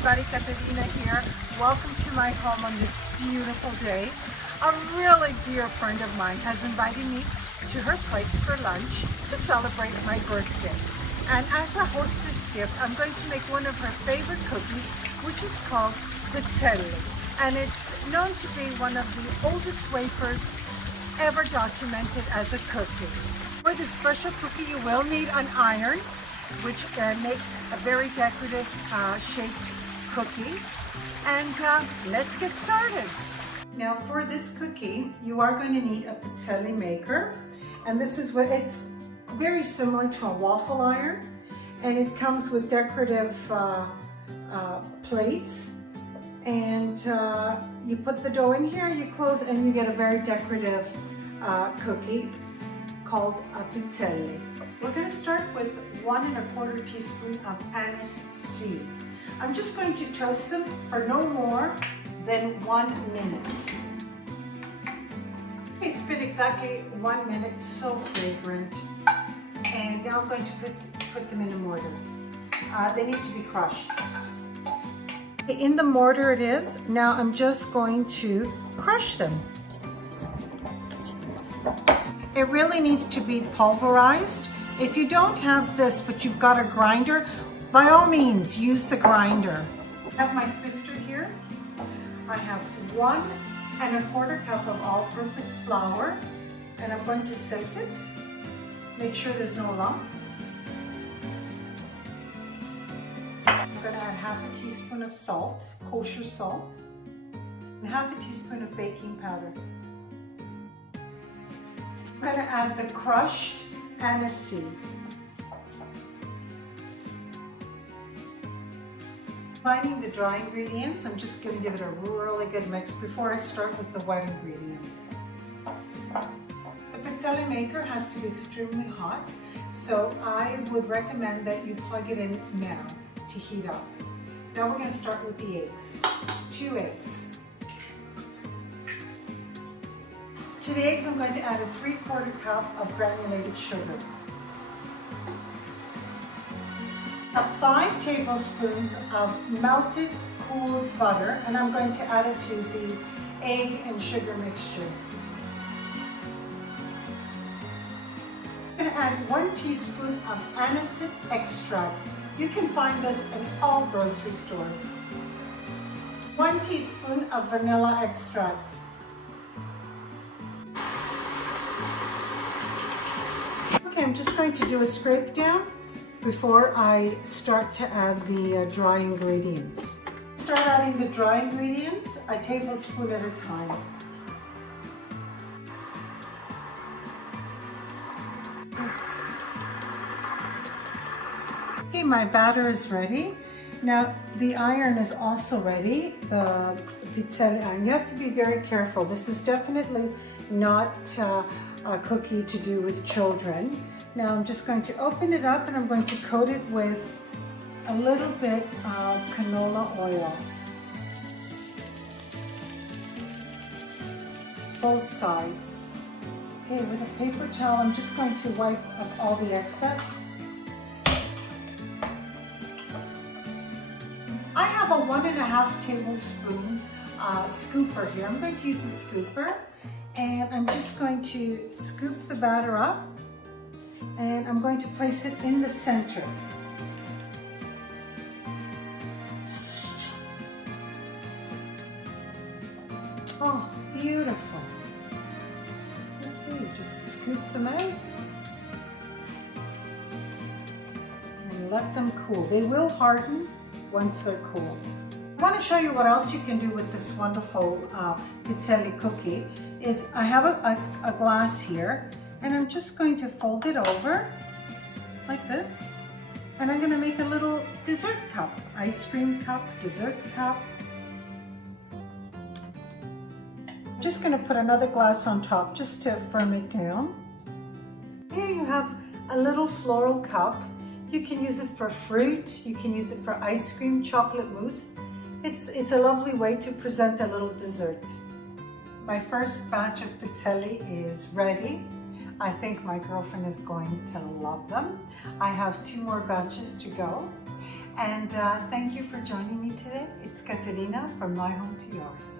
everybody, Katerina here. Welcome to my home on this beautiful day. A really dear friend of mine has invited me to her place for lunch to celebrate my birthday. And as a hostess gift, I'm going to make one of her favorite cookies, which is called Pizzelli. And it's known to be one of the oldest wafers ever documented as a cookie. For this special cookie, you will need an iron, which makes a very decorative shaped cookie. And let's get started. Now for this cookie, you are going to need a Pizzelli maker. And this is what it's very similar to a waffle iron. And it comes with decorative plates. And you put the dough in here, you close, and you get a very decorative cookie called a Pizzelli. We're going to start with 1 1/4 teaspoon of anise seed. I'm just going to toast them for no more than 1 minute. It's been exactly 1 minute, so fragrant. And now I'm going to put them in a mortar. They need to be crushed. In the mortar it is. Now I'm just going to crush them. It really needs to be pulverized. If you don't have this, but you've got a grinder, by all means, use the grinder. I have my sifter here. I have 1 1/4 cup of all-purpose flour, and I'm going to sift it. Make sure there's no lumps. I'm going to add 1/2 teaspoon of salt, kosher salt, and 1/2 teaspoon of baking powder. I'm going to add the crushed anise seed. Combining the dry ingredients, I'm just going to give it a really good mix before I start with the wet ingredients. The Pizzelli maker has to be extremely hot, so I would recommend that you plug it in now to heat up. Now we're going to start with the eggs. 2 eggs. To the eggs, I'm going to add a 3/4 cup of granulated sugar. 5 tablespoons of melted cooled butter, and I'm going to add it to the egg and sugar mixture. I'm going to add 1 teaspoon of aniseed extract. You can find this in all grocery stores. 1 teaspoon of vanilla extract. Okay, I'm just going to do a scrape down before I start to add the dry ingredients. Start adding the dry ingredients a tablespoon at a time. Okay, my batter is ready. Now the iron is also ready, the Pizzelli iron. You have to be very careful. This is definitely not a cookie to do with children. Now I'm just going to open it up and I'm going to coat it with a little bit of canola oil. Both sides. Okay, with a paper towel, I'm just going to wipe up all the excess. I have a 1 1/2 tablespoon scooper here. I'm going to use a scooper, and I'm just going to scoop the batter up, and I'm going to place it in the center. Oh, beautiful. Okay, just scoop them out and let them cool. They will harden once they're cool. I want to show you what else you can do with this wonderful Pizzelli cookie. I have a glass here, and I'm just going to fold it over like this, and I'm going to make a little dessert cup, ice cream cup, dessert cup. I'm just going to put another glass on top just to firm it down. Here you have a little floral cup. You can use it for fruit, you can use it for ice cream, chocolate mousse. It's a lovely way to present a little dessert. My first batch of Pizzelli is ready. I think my girlfriend is going to love them. I have 2 more batches to go. And thank you for joining me today. Katerina from My Home to Yours.